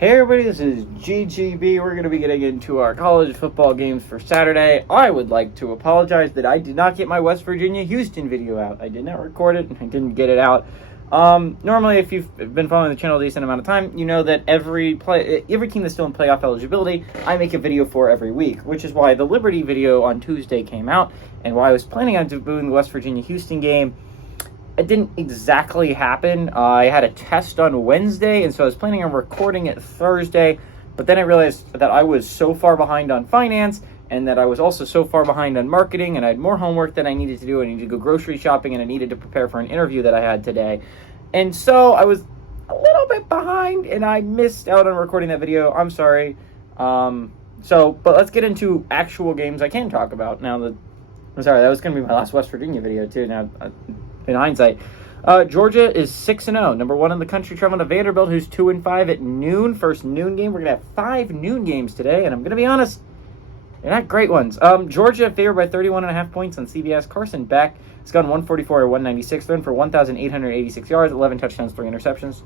Hey everybody, this is GGB. We're going to be getting into our college football games for Saturday. I would like to apologize that I did not get my West Virginia Houston video out. I did not record it and I didn't get it out. Normally, if you've been following the channel a decent amount of time, you know that every team that's still in playoff eligibility, I make a video for every week, which is why the Liberty video on Tuesday came out and why I was planning on doing the West Virginia Houston game. It didn't exactly happen. I had a test on Wednesday, and so I was planning on recording it Thursday, but then I realized that I was so far behind on finance, and that I was also so far behind on marketing, and I had more homework that I needed to do. I needed to go grocery shopping, and I needed to prepare for an interview that I had today. And so I was a little bit behind, and I missed out on recording that video. I'm sorry. But let's get into actual games I can talk about. I'm sorry, that was going to be my last West Virginia video, too, now, in hindsight. Georgia is 6-0, number one in the country, traveling to Vanderbilt, who's 2-5 at noon. First noon game. We're going to have 5 noon games today, and I'm going to be honest, they're not great ones. Georgia favored by 31.5 points on CBS. Carson Beck has gone 144 or 196, thrown for 1,886 yards, 11 touchdowns, 3 interceptions.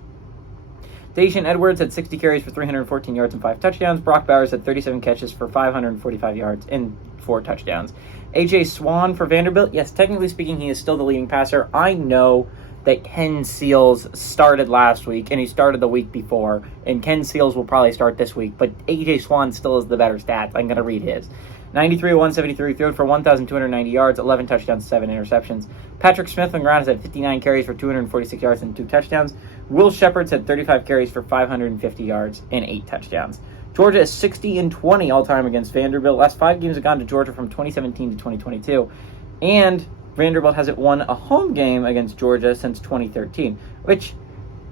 Dacian Edwards had 60 carries for 314 yards and 5 touchdowns. Brock Bowers had 37 catches for 545 yards and 4 touchdowns. A.J. Swan for Vanderbilt. Yes, technically speaking, he is still the leading passer. I know that Ken Seals started last week, and he started the week before, and Ken Seals will probably start this week, but A.J. Swan still has the better stats. I'm going to read his. 93 of 173, thrown for 1,290 yards, 11 touchdowns, 7 interceptions. Patrick Smith on ground has had 59 carries for 246 yards and 2 touchdowns. Will Shepard's had 35 carries for 550 yards and 8 touchdowns. Georgia is 60-20 all-time against Vanderbilt. Last 5 games have gone to Georgia from 2017 to 2022. And Vanderbilt hasn't won a home game against Georgia since 2013, which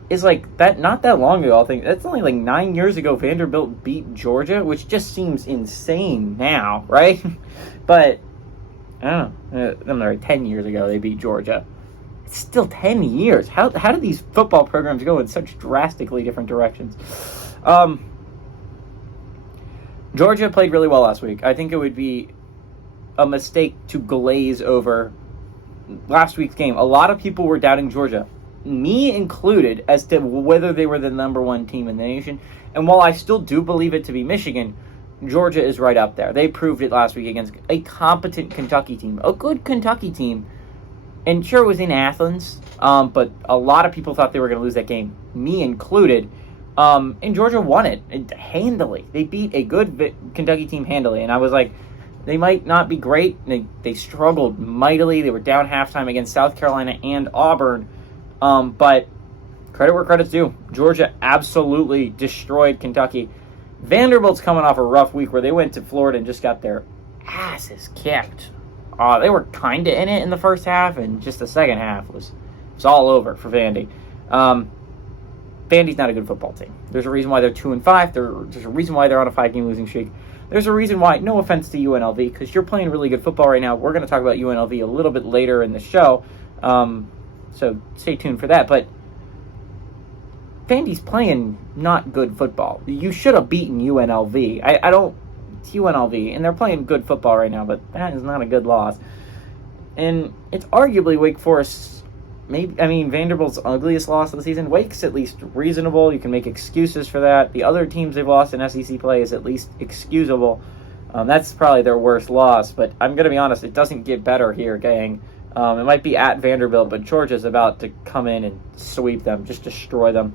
is not that long ago. I think that's only 9 years ago Vanderbilt beat Georgia, which just seems insane now, right? But I don't know. I'm sorry, 10 years ago they beat Georgia. It's still 10 years. How do these football programs go in such drastically different directions? Georgia played really well last week. I think it would be a mistake to glaze over last week's game. A lot of people were doubting Georgia, me included, as to whether they were the number one team in the nation. And while I still do believe it to be Michigan, Georgia is right up there. They proved it last week against a competent Kentucky team, a good Kentucky team. And sure, it was in Athens, but a lot of people thought they were going to lose that game, me included. And Georgia won it handily. They beat a good Kentucky team handily. And I was like, they might not be great. They struggled mightily. They were down halftime against South Carolina and Auburn. But credit where credit's due. Georgia absolutely destroyed Kentucky. Vanderbilt's coming off a rough week where they went to Florida and just got their asses kicked. They were kind of in it in the first half, and just the second half was all over for Vandy. Vandy's not a good football team. There's a reason why they're 2-5. There's a reason why they're on a 5-game losing streak. There's a reason why, no offense to UNLV, because you're playing really good football right now. We're going to talk about UNLV a little bit later in the show, so stay tuned for that. But Vandy's playing not good football. You should have beaten UNLV. It's UNLV, and they're playing good football right now, but that is not a good loss. And it's arguably Wake Forest's Vanderbilt's ugliest loss of the season. Wake's at least reasonable. You can make excuses for that. The other teams they've lost in SEC play is at least excusable. That's probably their worst loss, but I'm going to be honest, it doesn't get better here, gang. It might be at Vanderbilt, but Georgia's about to come in and sweep them, just destroy them.